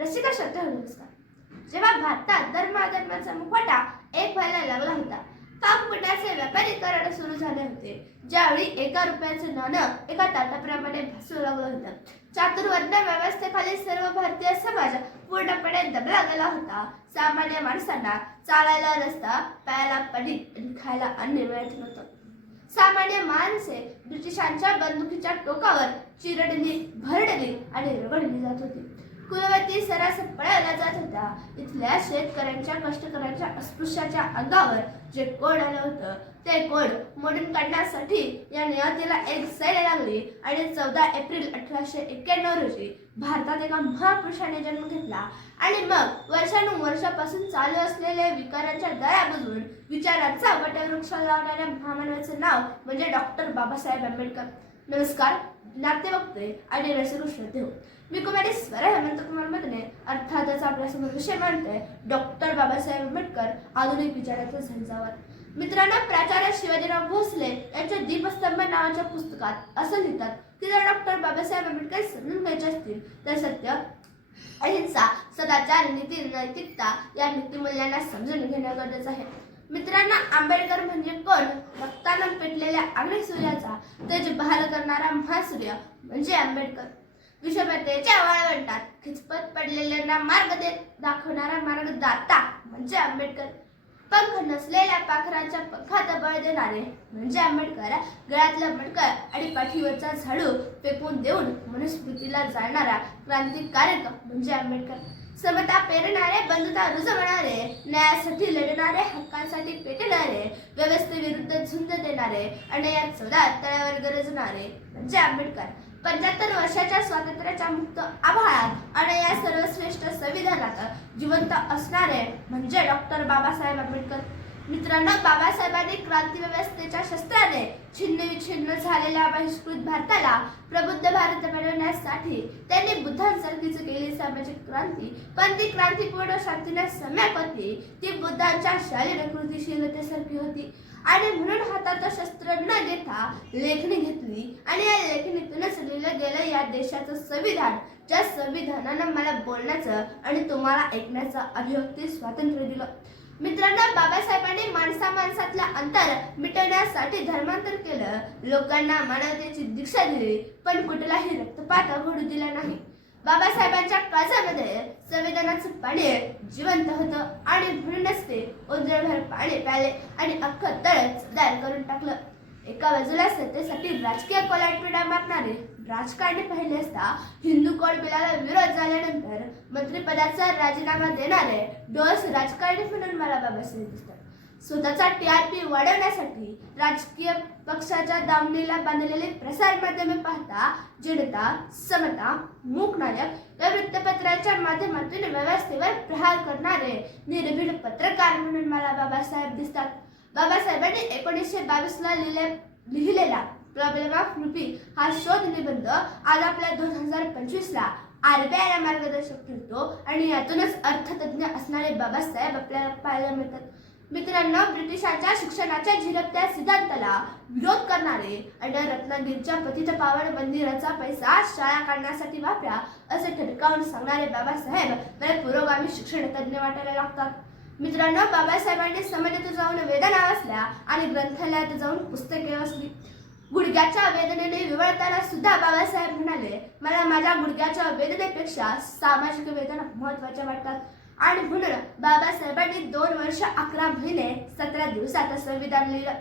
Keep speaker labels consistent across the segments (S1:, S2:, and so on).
S1: रसिका श्रद्धा हो, नमस्कार. जेव्हा भारतात धर्माधर्माचा मुखवटा एक व्हायला लागला होता पाकपिठाचे व्यापारीकरण सुरू झाले होते. ज्यावेळी एका रुपयाचं नाणं एका ताटाप्रमाणे भासू लागलं होतं. चातुर्वर्ण व्यवस्थेखाली सर्व भारतीय समाज पूर्णपणे दबला गेला होता. सामान्य माणसांना चालायला रस्ता प्यायला पाणी आणि खायला अन्न मिळत नव्हतं. सामान्य माणसे ब्रिटिशांच्या बंदुकीच्या टोकावर चिरडली भरडली आणि रगडली जात होती. कुलवती सरास पळायला जात होता. इथल्या शेतकऱ्यांच्या कष्टकऱ्यांच्या अस्पृश्याच्या अंगावर जे कोड आलं होतं ते कोड मोडून काढण्यासाठी या नियतीला एक सैल लागली आणि चौदा एप्रिल अठराशे एक्क्याण्णव रोजी भारतात एका महापुरुषाने जन्म घेतला. आणि मग वर्षानुवर्षापासून चालू असलेल्या विकारांच्या दया बुजवून विचारांचा वटवृक्ष लावणाऱ्या महामानवाचे नाव म्हणजे डॉक्टर बाबासाहेब आंबेडकर. नमस्कार नाट्यवक्ते आणि रसिक श्रद्धेव हो. मी कुमारी स्वरा हेमंत कुमार मदने अर्थातच आपल्यासमोर विषय मांडतोय. डॉक्टर बाबासाहेब आंबेडकर आधुनिक विचाराच्या झंझावर मित्रांनो प्राचार्य शिवाजीराव भोसले यांच्या दीपस्तंभ नावाच्या पुस्तकात असं लिहितात की जर डॉक्टर बाबासाहेब आंबेडकर समजून घ्यायचे असतील तर सत्य अहिंसा सदाचार नीती नैतिकता या नीतिमूल्यांना समजून घेणं गरजेचं आहे. मित्रांनो आंबेडकर म्हणजे कोण? रक्तानं पेटलेल्या आग्नेय सूर्याचा. तेज बहाल करणारा महासूर्य म्हणजे आंबेडकर. विषमतेच्या म्हणतात. खिचपत पडलेल्यांना मार्ग देत दाखवणारा मार्गदाता म्हणजे आंबेडकर. पंख नसलेल्या पाखराच्या पंखात बळ देणारे म्हणजे आंबेडकर. गळ्यातला मडकर आणि पाठीवरचा झाडू फेकून देऊन मनुस्मृतीला जाणारा क्रांतिकारक म्हणजे आंबेडकर. समता पेरणारे बंधुता रुजवणारे न्यायासाठी लढणारे हक्कांसाठी पेटणारे व्यवस्थेविरुद्ध झुंज देणारे अन्यायात सदा तळ्यावर गरजणारे म्हणजे आंबेडकर. पंच्याहत्तर वर्षाच्या स्वातंत्र्याच्या मुक्त आभाळात आणि या सर्वश्रेष्ठ संविधानात जिवंत असणारे म्हणजे डॉक्टर बाबासाहेब आंबेडकर. मित्रांनो बाबासाहेबांनी क्रांती व्यवस्थेच्या शस्त्राने छिन्न विछिन्न झालेल्या बहिष्कृत भारताला प्रबुद्ध भारत बनवण्यासाठी त्यांनी बुद्धांसारखीच केली सामाजिक क्रांती. पण ती क्रांतीपूर्ण शांतीने सम्यक होती ती बुद्धांच्या शालीन कृतीशीलतेसारखी होती. आणि म्हणून हातात शस्त्र न घेता लेखणी घेतली आणि या लेखणीतूनच लिहिलं गेलं या देशाचं संविधान. ज्या संविधानानं मला बोलण्याचं आणि तुम्हाला ऐकण्याचं अभिव्यक्ती स्वातंत्र्य दिलं. मित्रांनो बाबासाहेबांनी माणसा माणसातलं अंतर मिटवण्यासाठी धर्मांतर केलं. लोकांना मानवतेची दीक्षा दिली पण कुठलाही रक्तपात घडू दिला नाही. बाबासाहेबांच्या काळजामध्ये संविधानाचं पाणी जिवंत होतं आणि म्हणूनच ते उंजळभर पाणी प्याले आणि अख्खं तळ चदार करून टाकलं. एका बाजूला सत्तेसाठी राजकीय कोलाटपिडा मारणारे राजकारणी पाहिले असता हिंदू कोड बिलाला विरोध झाल्यानंतर मंत्रिपदाचा राजीनामा देणारे डोस राजकारणी म्हणून मला बाबासाहेब दिसतात. स्वतःचा टी आर पी वाढवण्यासाठी राजकीय पक्षाच्या दावणीला बांधलेले प्रसार माध्यमे पाहता जनता समता मूक नायक या वृत्तपत्राच्या माध्यमातून व्यवस्थेवर प्रहार करणारे निर्भीड पत्रकार म्हणून मला बाबासाहेब दिसतात. बाबासाहेबांनी एकोणीसशे बावीसला लिहिले लिहिलेला प्रॉब्लेम ऑफ रुपी हा शोध निबंध आज आपल्या दोन हजार पंचवीसला आरबीआयला मार्गदर्शक ठरतो आणि यातूनच अर्थतज्ञ असणारे बाबासाहेब आपल्याला पाहायला मिळतात. मित्रांनो ब्रिटिशांच्या शिक्षणाच्या झिरपत्या सिद्धांताला विरोध करणारे आणि रत्नागिरीच्या पतित पावन मंदिराचा पैसा शाळा काढण्यासाठी वापरा असे ठणकावून सांगणारे बाबासाहेब मला पुरोगामी शिक्षण तज्ज्ञ वाटायला लागतात. मित्रांनो बाबासाहेबांनी समाजात जाऊन वेदना वाचल्या आणि ग्रंथालयात जाऊन पुस्तके वाचली. गुडघ्याच्या वेदनेने विवळताना सुद्धा बाबासाहेब म्हणाले मला माझ्या गुडघ्याच्या वेदनेपेक्षा सामाजिक वेदना महत्त्वाच्या वाटतात. आणि म्हणून बाबासाहेबांनी दोन वर्ष अकरा महिने सतरा दिवसात संविधान लिहिलं.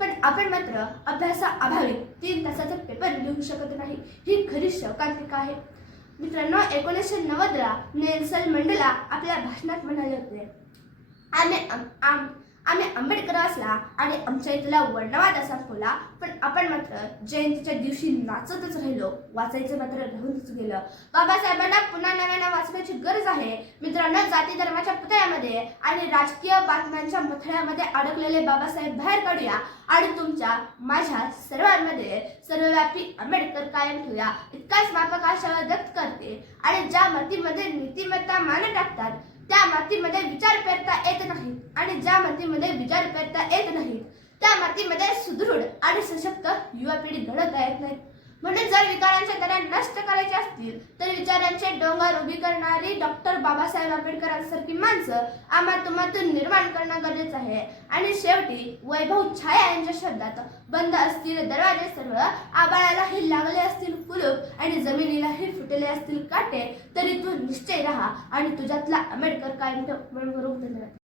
S1: पण आपण मात्र अभ्यासाअभावी तीन तासाचा पेपर लिहू शकत नाही. ही खरी शौकांतिका आहे. मित्रांनो एकोणीसशे नव्वदला नेल्सन मंडेला आपल्या भाषणात म्हणाले होते आम्ही आम- आम- आम्ही आंबेडकर असला आणि आमच्या इथला वर्णवाद असा खोला पण आपण मात्र जयंतीच्या दिवशी नाचतच राहिलो. वाचायचं मात्र राहूनच गेलं. बाबासाहेबांना पुन्हा नव्यानं वाचण्याची गरज आहे. मित्रांनो जाती धर्माच्या पुतळ्यामध्ये आणि राजकीय बातम्यांच्या मथळ्यामध्ये अडकलेले बाबासाहेब बाहेर काढूया. आणि तुमच्या माझ्या सर्वांमध्ये सर्वव्यापी आंबेडकर कायम ठेवूया. इतकाच मापक आशा व्यक्त करते. आणि ज्या मातीमध्ये नीतिमत्ता मान टाकतात त्या मातीमध्ये विचार पेरता येत नाही आणि ज्या मातीमध्ये विचार पेरता येत नाहीत त्या मातीमध्ये सुदृढ आणि सशक्त युवा पिढी घडवता येत नाहीत. म्हणून जर विचारांच्या दऱ्या नष्ट करायच्या असतील तर विचारांचे डोंगर उभी करणारी डॉक्टर बाबासाहेब आंबेडकरांसारखी माणसं आम्हा तुम्हातून निर्माण करणं गरजेचं आहे. आणि शेवटी वैभव छाया यांच्या शब्दात बंद असतील दरवाजे सर्व आबाळालाही लागले असतील कुलूप आणि जमिनीलाही फुटले असतील काटे तरी तू निश्चय राहा आणि तुझ्यातला आंबेडकर कायम ठेव. म्हणून धन्यवाद